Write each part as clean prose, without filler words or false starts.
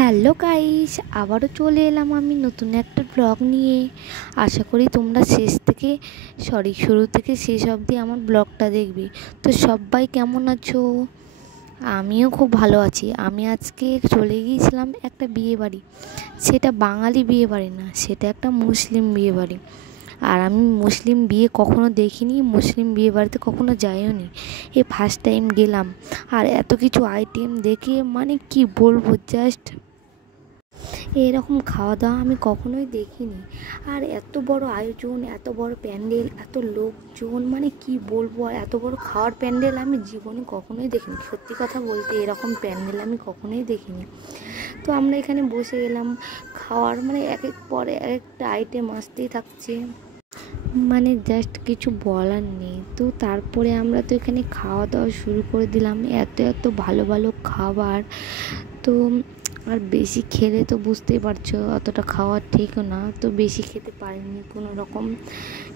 Hello guys, আবারও চলে এলাম আমি নতুন একটা ব্লগ নিয়ে। আশা করি তোমরা শুরু থেকে শেষ অবধি আমার ব্লগটা দেখবে। তো সবাই কেমন আছো? আমিও খুব ভালো আছি। আমি আজকে চলে গিয়েছিলাম একটা বিয়ে বাড়ি। সেটা বাঙালি বিয়ে বাড়ি না, সেটা একটা মুসলিম বিয়ে বাড়ি। আর আমি মুসলিম বিয়ে কখনো দেখিনি, মুসলিম বিয়ে বাড়িতে কখনো যাইও নি, এই ফার্স্ট টাইম গেলাম। আর এত কিছু আইটেম দেখে মানে কি বলবো, জাস্ট এরকম খাওয়া দাওয়া আমি কখনোই দেখিনি। আর এত বড় আয়োজন, এত বড় প্যান্ডেল, এত লোকজন, মানে কি বলবো। আর এত বড় খাওয়ার প্যান্ডেল আমি জীবনে কখনোই দেখিনি। সত্যি কথা বলতে এরকম প্যান্ডেল আমি কখনোই দেখিনি। তো আমরা এখানে বসে গেলাম খাওয়ার, মানে এক এক পরে এক একটা আইটেম আসতেই থাকছে, মানে জাস্ট কিছু বলার নেই। তো তারপরে আমরা তো এখানে খাওয়া দাওয়া শুরু করে দিলাম। এত এত ভালো ভালো খাবার। তো আর বেশি খেলে তো বুঝতেই পারছো অতটা খাওয়া ঠিকও না, তো বেশি খেতে পারিনি, কোনো রকম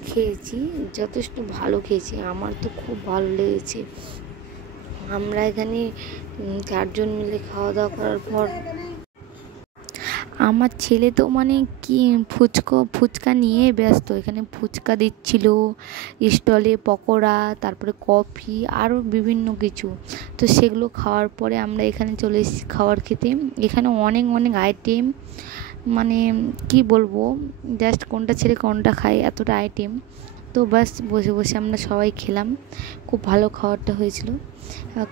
খেয়েছি, যথেষ্ট ভালো খেয়েছি। আমার তো খুব ভালো লেগেছে। আমরা এখানে 4 জন মিলে খাওয়া দাওয়া করার পর আমার ছেলে তো মানে কি ফুচকা নিয়ে ব্যস্ত। এখানে ফুচকা দিচ্ছিল স্টলে, পকোড়া, তারপরে কফি, আরও বিভিন্ন কিছু। তো সেগুলো খাওয়ার পরে আমরা এখানে চলে এসেছি খাবার খেতে। এখানে অনেক অনেক আইটেম, মানে কি বলবো, জাস্ট কোনটা ছেড়ে কোনটা খাই, এতটা আইটেম। তো বাস বসে বসে আমরা সবাই খেলাম। খুব ভালো খাবারটা হয়েছিল।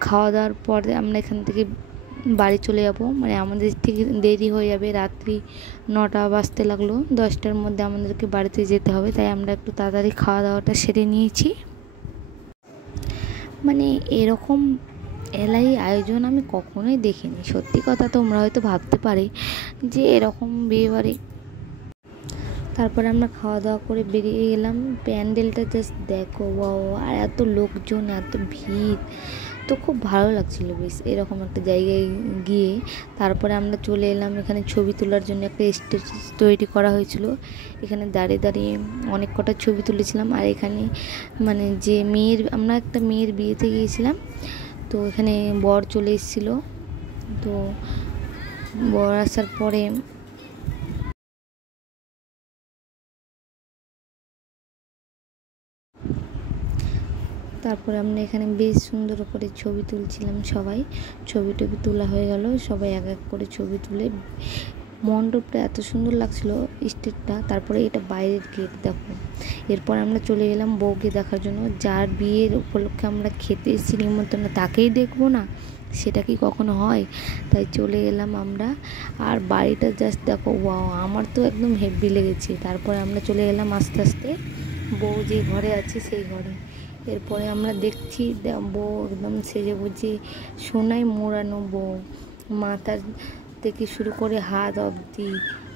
খাওয়া দাওয়ার পরে আমরা এখান থেকে বাড়ি চলে যাব, মানে আমাদের ঠিক দেরি হয়ে যাবে। রাত্রি 9টা বাজতে লাগলো, 10টার মধ্যে আমাদেরকে বাড়িতে যেতে হবে। তাই আমরা একটু তাড়াতাড়ি খাওয়া দাওয়াটা সেরে নিয়েছি। মানে এরকম এলাই আয়োজন আমি কখনোই দেখিনি। সত্যি কথা, তোমরা হয়তো ভাবতে পারে যে এরকম বিয়েবাড়ি। তারপরে আমরা খাওয়া দাওয়া করে বেরিয়ে গেলাম। প্যান্ডেলটা জাস্ট দেখো, ওয়াও! আর এত লোকজন, এত ভিড়, তো খুব ভালো লাগছিলো বেশ এরকম একটা জায়গায় গিয়ে। তারপরে আমরা চলে এলাম এখানে ছবি তোলার জন্য। একটা স্টেজ তৈরি করা হয়েছিল, এখানে দাঁড়িয়ে দাঁড়িয়ে অনেক কটা ছবি তুলেছিলাম। আর এখানে মানে যে আমরা একটা মেয়ের বিয়েতে গিয়েছিলাম, তো এখানে বর চলে এসেছিলো। তো বর আসার পরে তারপরে আমরা এখানে বেশ সুন্দর করে ছবি তুলছিলাম সবাই। ছবি টবি তোলা হয়ে গেল, সবাই এক এক করে ছবি তুলে। মণ্ডপটা এত সুন্দর লাগছিল, স্টেজটা। তারপরে এটা বাইরের গেট দেখো। এরপর আমরা চলে গেলাম বউকে দেখার জন্য। যার বিয়ের উপলক্ষে আমরা খেতে এসেছি নিমন্ত্রণ, তাকেই দেখবো না, সেটা কি কখনো হয়? তাই চলে গেলাম আমরা। আর বাড়িটা জাস্ট দেখো, ওয়াও! আমার তো একদম হেভি লেগেছে। তারপরে আমরা চলে গেলাম আস্তে আস্তে বউ যে ঘরে আছে সেই ঘরে। এরপরে আমরা দেখছি বউ একদম সেজে গুজে, সোনায় মোড়ানো বউ, মাথার থেকে শুরু করে হাত অবধি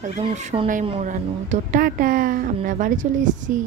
একদম সোনায় মোড়ানো। তো টাটা, আমরা বাড়ি চলে এসেছি।